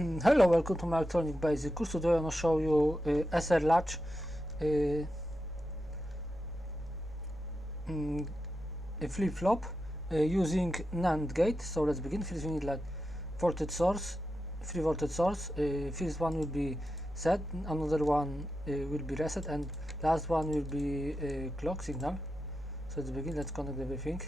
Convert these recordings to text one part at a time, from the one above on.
Hello, welcome to my electronic basic course. Today I'm going to show you SR Latch flip-flop using Nand gate. So let's begin. First we need like voltage source, 3 voltage source. First one will be set, another one will be reset, and last one will be clock signal. So let's begin. Let's connect everything.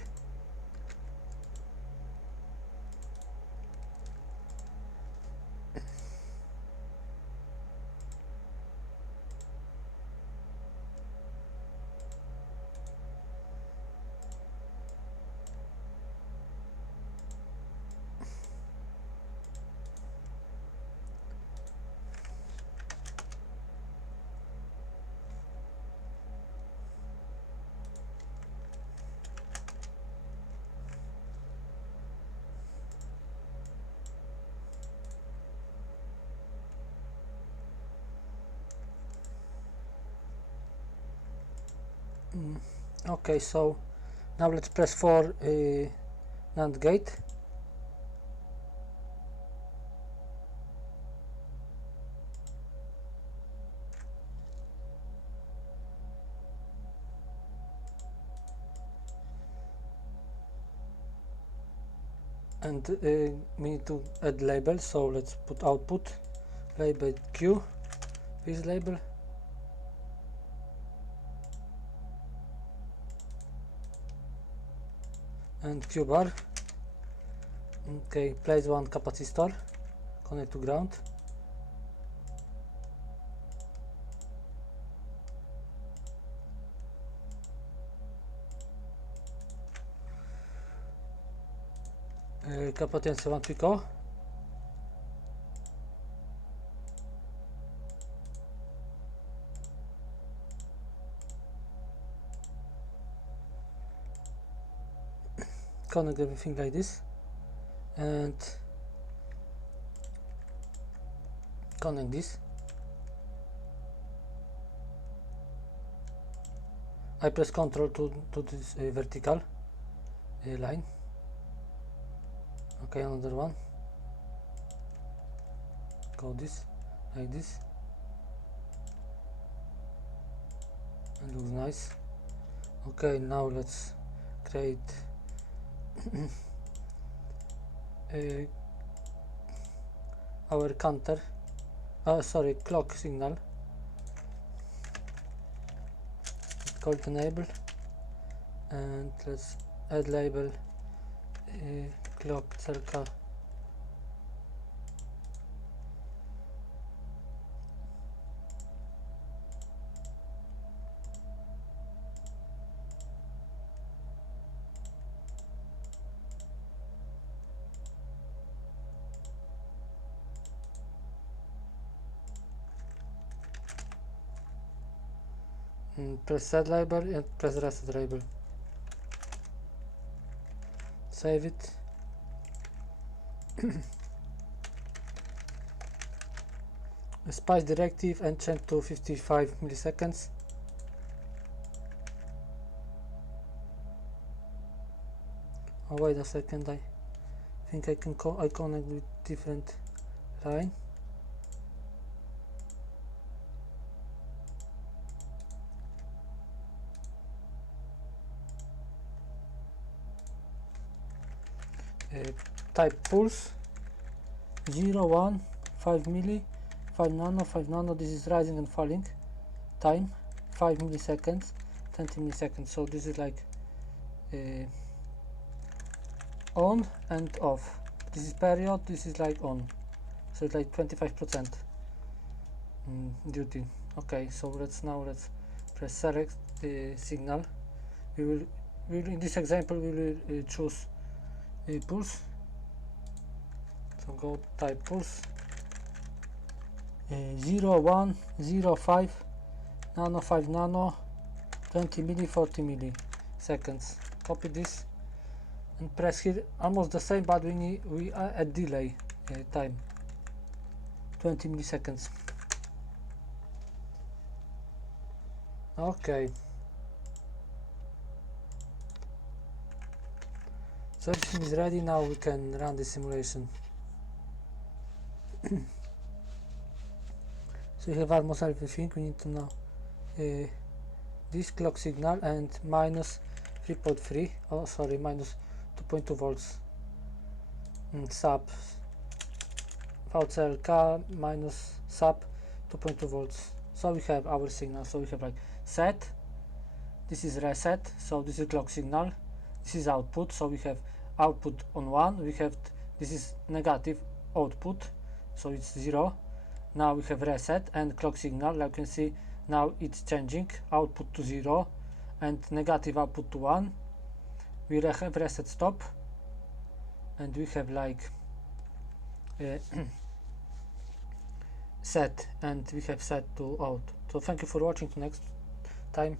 Okay, so now let's press for NAND gate. And we need to add label, so let's put output label Q, this label, and Q bar. Okay, place one capacitor, connect to ground. Capacitance 1 pico. Connect everything like this, and connect this. I press Ctrl to this vertical line. Okay, another one. Go this, like this, and looks nice. Okay, now let's create our counter, sorry, clock signal. Call it enable, and let's add label clock circle. Press set label and press reset label. Save it. Spice directive and change to 55 milliseconds. Oh, wait a second, I think I can connect with different line. Type pulse 0, 1, 5 milli, 5 nano, 5 nano. This is rising and falling. Time 5 milliseconds, 20 milliseconds. So this is like on and off. This is period, this is like on. So it's like 25% duty. Okay, so let's press select the signal. We will in this example we will choose pulse. So go type pulse 0, 1, 0, 5 nano, 5 nano, 20 milli, 40 milliseconds. Copy this and press here. Almost the same, but we add delay time 20 milliseconds. Okay, so everything is ready. Now we can run the simulation. So we have almost everything. We need to know this clock signal and minus 3.3, oh sorry, minus 2.2 volts sub VCLK minus sub 2.2 volts. So we have our signal. So we have like set, this is reset, so this is clock signal, this is output, so we have output on 1, we have this is negative output, so it's 0. Now we have reset and clock signal. Like you can see, now it's changing output to 0 and negative output to 1. We have reset stop, and we have like set, and we have set to out. So thank you for watching. Next time.